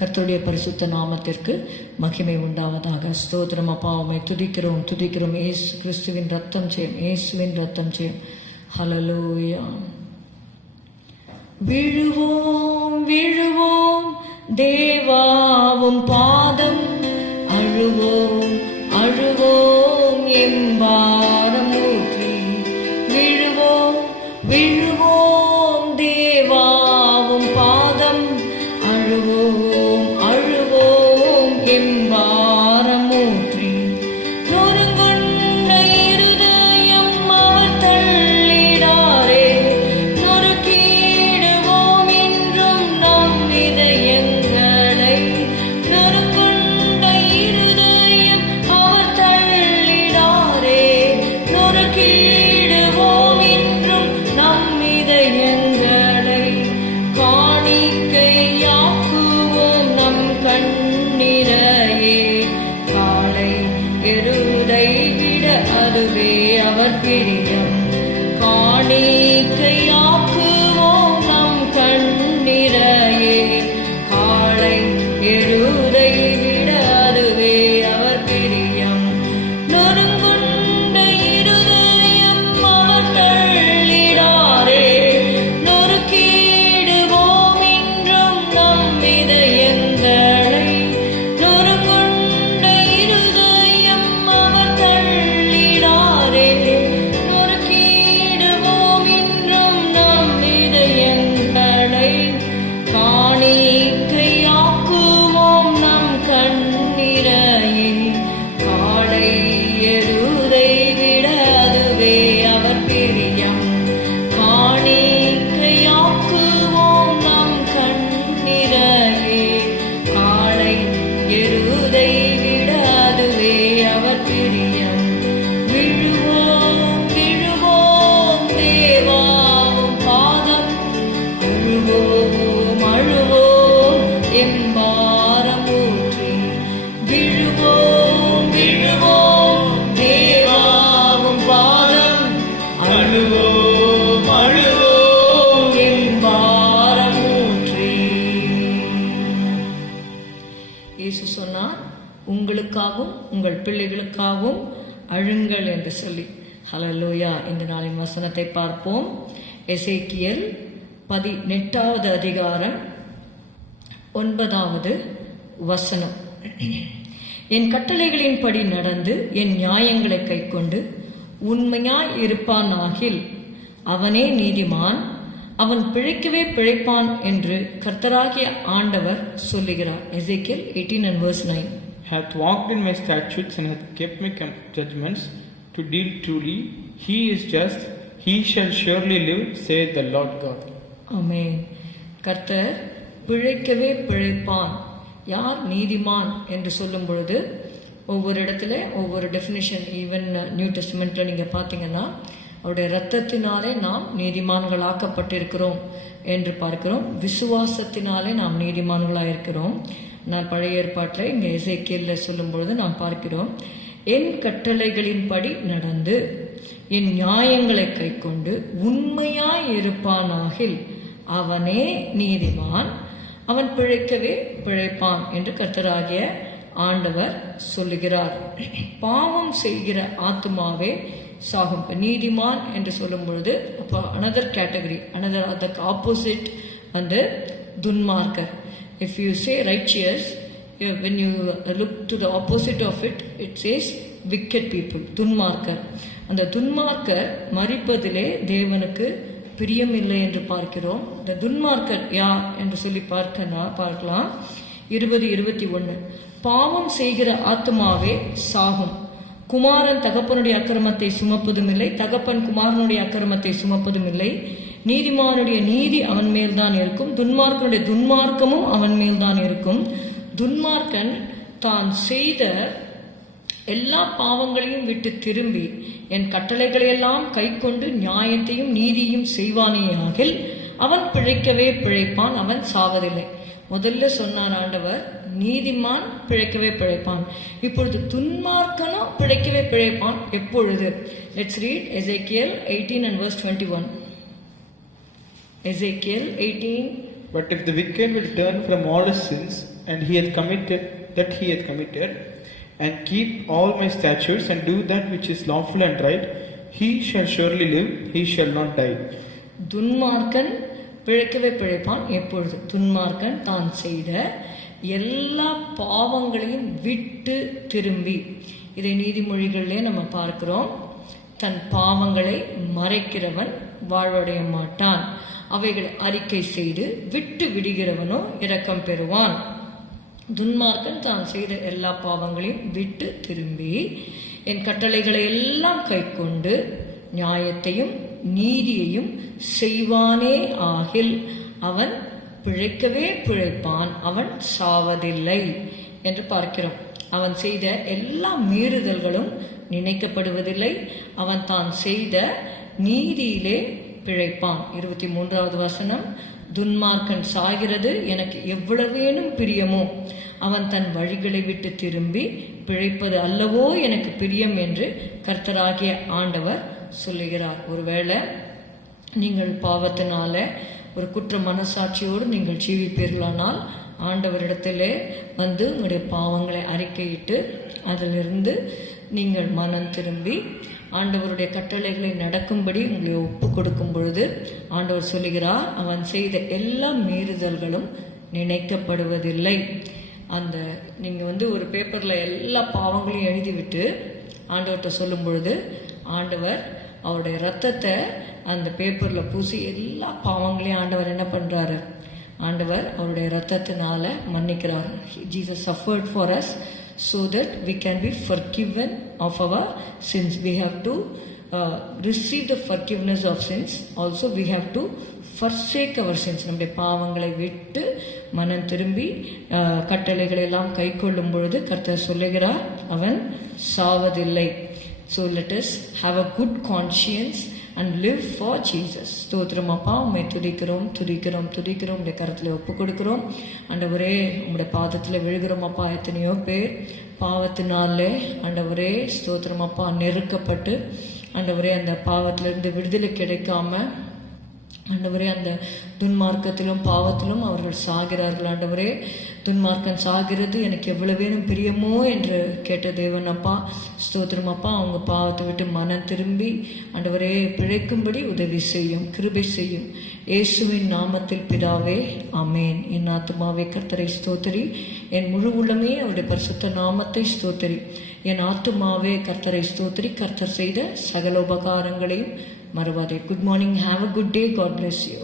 கர்த்தருடைய பரிசுத்த நாமத்திற்கு மகிமை உண்டாவதாக. ஸ்தோத்திரம் அப்பா, உம்மை துதிக்கிறோம் துதிக்கிறோம். இயேசு கிறிஸ்துவின் ரத்தம் செய்யும், இயேசுவின் ரத்தம் செய்யும். ஹல்லேலூயா. விழுவோம் விழுவோம் தேவாவும் பாதம், அழுவோம் அழுவோம் எம்பாரம் ஊற்றி. விழுவோம் விழுவோம் தேவாவும் பாதம், அழுவோம் அழுவோம் எம்பாரம் ஊற்றி. நொறுங்குண்ட இருதயம் அவர் தள்ளிடாரே, நொறுக்கிடுவோம் என்றும் நம் இதயங்களை. நொறுங்குண்ட இருதயம் அவர் தள்ளிடாரே, நொறுக்கிடுவோம் என்றும் நம் இதயங்களை. காணிக்கையாக்குவோம் நம் கண்ணிரையே, காளை எருதை விட அதுவே அவர் பிரியம். காணிக்கையாக்குவோம் நம் கண்ணிரையே, காளை எருதை விட அதுவே அவர் பிரியம். நொறுங்குண்ட இருதயம் அவர் தள்ளிடாரே, நொறுக்கிடுவோம் என்றும் நம் இதயங்களை. நொறுங்குண்ட இருதயம் அவர் தள்ளிடாரே, நொறுக்கிடுவோம் என்றும் நம் இதயங்களை. காணிக்கையாக்குவோம் நம் கண்ணிரையே, காளை எருதை விட அதுவே அவர் பிரியம். காணிக்கையாக்குவோம் நம் கண்ணிரையே, காளை எருதை விட அதுவே அவர் பிரியம். விழுவோம் விழுவோம் தேவாவும் பாதம், அழுவோம் அழுவோம் எம்பாரம் ஊற்றி. விழுவோம் விழுவோம் தேவாவும் பாதம், அழுவோம் அழுவோம் எம்பாரம் ஊற்றி. இயேசு சொன்னார், உங்களுக்காகவும் உங்கள் பிள்ளைகளுக்காகவும் அழுங்கள் என்று சொல்லி. ஹல்லேலூயா. இந்த நாளின் வசனத்தை பார்ப்போம். எசேக்கியேல் 18வது அதிகாரம் 9வது வசனம். என் கட்டளைகளின்படி நடந்து என் நியாயங்களை கைக்கொண்டு உண்மையாய் இருப்பானாகில் அவனே நீதிமான், அவன் பிழைக்கவே பிழைப்பான் என்று கர்த்தராகிய ஆண்டவர் சொல்லுகிறார். எசேக்கியேல் 18 and verse 9. Hath walked in my statutes and hath kept my judgments to deal truly. He is just, he shall surely live, saith the Lord God. ஆமென். கர்த்தர் பிழைக்கவே பிழைப்பான். யார் நீதிமான் என்று சொல்லும் பொழுது ஒவ்வொரு இடத்துல ஒவ்வொரு டெஃபினிஷன். ஈவன் நியூ டெஸ்டமெண்ட்ல நீங்க பார்த்தீங்கன்னா அவருடைய இரத்தத்தினாலே நாம் நீதிமான்களாக்கப்பட்டிருக்கிறோம் என்று பார்க்கிறோம். விசுவாசத்தினாலே நாம் நீதிமான்களாயிருக்கிறோம். நான் பழைய ஏற்பாட்டில் இங்கே எசேக்கியேல்ல சொல்லும் பொழுது நாம் பார்க்கிறோம், என் கட்டளைகளின்படி நடந்து என் நியாயங்களை கைக்கொண்டு உண்மையாய் இருப்பானாகில் அவனே நீதிமான், அவன் பிழைக்கவே பிழைப்பான் என்று கர்த்தராகிய ஆண்டவர் சொல்லுகிறார். பாவம் செய்கிற ஆத்துமாவே சாகும். நீதிமான் என்று சொல்லும் பொழுது அப்போ அனதர் கேட்டகரி, அனதர் அதற்கு ஆப்போசிட் வந்து துன்மார்க்கர். If you say righteous, when you look to the opposite of it, it says wicked people, துன்மார்க்கர். அந்த துன்மார்க்கர் மரிப்பதிலே தேவனுக்கு பிரியமில்லை என்று பார்க்கிறோம். இந்த துன்மார்க்கர் யார் என்று சொல்லி பார்க்கலாம். 20:21. பாவம் செய்கிற ஆத்துமாவே சாகும். குமாரன் தகப்பனுடைய அக்கிரமத்தை சுமப்பதும் இல்லை, தகப்பன் குமாரனுடைய அக்கிரமத்தை சுமப்பதும் இல்லை. நீதிமானுடைய நீதி அவன் மேல்தான் இருக்கும், துன்மார்க்கனுடைய துன்மார்க்கமும் அவன் மேல்தான் இருக்கும். துன்மார்க்கன் தான் செய்த எல்லா பாவங்களையும் விட்டு திரும்பி என் கட்டளைகளையெல்லாம் கைக்கொண்டு நியாயத்தையும் நீதியும் செய்வானேயாகில் அவன் பிழைக்கவே பிழைப்பான், அவன் சாவதில்லை. முதல்ல சொன்னார் ஆண்டவர், நீதிமான் பிழைக்கவே பிழைப்பான். இப்பொழுது துன்மார்க்கனும் பிழைக்கவே பிழைப்பான். எப்பொழுது? Let's read Ezekiel 18 and verse 21. Ezekiel 18. But if the wicked will turn from all his sins and he hath committed, and keep all my statutes, and do that which is lawful and right, he shall surely live, he shall not die. துன்மார்க்கன் பிழைக்கவே பிழைப்பான். எப்பொழுது? துன்மார்க்கன் தான் செய்த எல்லா பாவங்களையும் விட்டு திரும்பி. இதை நீதிமொழிகளிலே நம்ம பார்க்கிறோம். தன் பாவங்களை மறைக்கிறவன் வாழ்வடைய மாட்டான், அவைகளை அறிக்கை செய்து விட்டு விடுகிறவனோ இரக்கம் பெறுவான். துன்மார்க்கன் தான் செய்த எல்லா பாவங்களையும் விட்டு திரும்பி என் கட்டளைகளை எல்லாம் கைக்கொண்டு நியாயத்தையும் நீதியையும் செய்வானே ஆகில் அவன் பிழைக்கவே பிழைப்பான், அவன் சாவதில்லை என்று பார்க்கிறோம். அவன் செய்த எல்லா மீறுதல்களும் நினைக்கப்படுவதில்லை, அவன் தான் செய்த நீதியிலே பிழைப்பான். 23வது வசனம், துன்மார்க்கன் சாகிறது எனக்கு எவ்வளவேனும் பிரியமோ, அவன் தன் வழிகளை விட்டு திரும்பி பிழைப்பது அல்லவோ எனக்கு பிரியம் என்று கர்த்தராகிய ஆண்டவர் சொல்லுகிறார். ஒருவேளை நீங்கள் பாவத்தினால ஒரு குற்ற மனசாட்சியோடு நீங்கள் ஜீவிப்பீர்களானால் ஆண்டவரிடத்திலே வந்து உங்களுடைய பாவங்களை அறிக்கையிட்டு அதிலிருந்து நீங்கள் மனம் திரும்பி ஆண்டவருடைய கட்டளைகளை நடக்கும்படி உங்களை ஒப்பு கொடுக்கும் பொழுது ஆண்டவர் சொல்லுகிறார், அவன் செய்த எல்லா மீறுதல்களும் நினைக்கப்படுவதில்லை. அந்த நீங்கள் வந்து ஒரு பேப்பரில் எல்லா பாவங்களையும் எழுதிவிட்டு ஆண்டவர்கிட்ட சொல்லும் பொழுது ஆண்டவர் அவருடைய ரத்தத்தை அந்த பேப்பரில் பூசி எல்லா பாவங்களையும் ஆண்டவர் என்ன பண்ணுறாரு? ஆண்டவர் அவருடைய ரத்தத்தினால மன்னிக்கிறார். Jesus suffered for us so that we can be forgiven of our sins. We have to receive the forgiveness of sins. Also we have to forsake our sins. நம்முடைய பாவங்களை விட்டு மனம் திரும்பி கட்டளைகளை எல்லாம் கை கொள்ளும் பொழுது கர்த்தர் சொல்லுகிறார், அவன் சாவதில்லை. So let us have a good conscience and live for Jesus. ஸ்தோத்திரம் அப்பா, உம்மை துதிக்கிறோம் உடைய கரத்தில் ஒப்பு கொடுக்கிறோம். ஆண்டவரே உம்முடைய பாதத்தில் விழுகிறோம் அப்பா. எத்தனையோ பேர் பாவத்தினாலே ஆண்டவரே ஸ்தோத்திரம் அப்பா நெருக்கப்பட்டு ஆண்டவரே அந்த பாவத்திலிருந்து விடுதலை கிடைக்காம ஆண்டவரே அந்த துன்மார்க்கத்திலும் பாவத்திலும் அவர்கள் சாகிறார்கள். ஆண்டவரே துன்மார்க்கன் சாகிறது எனக்கு எவ்வளவேனும் பிரியமோ என்று கேட்ட தேவன் அப்பா ஸ்தோத்திரம் அப்பா. அவங்க பாவத்தை விட்டு மனம் திரும்பி ஆண்டவரே பிழைக்கும்படி உதவி செய்யும், கிருபை செய்யும். இயேசுவின் நாமத்தில் பிதாவே, ஆமேன். என் ஆத்துமாவே கர்த்தரை ஸ்தோத்திரி, என் முழு உள்ளமே அவருடைய பரிசுத்த நாமத்தை ஸ்தோத்திரி. என் ஆத்துமாவே கர்த்தரை ஸ்தோத்திரி, கர்த்தர் செய்த சகல உபகாரங்களையும் மறவாதே. Good morning, have a good day, God bless you.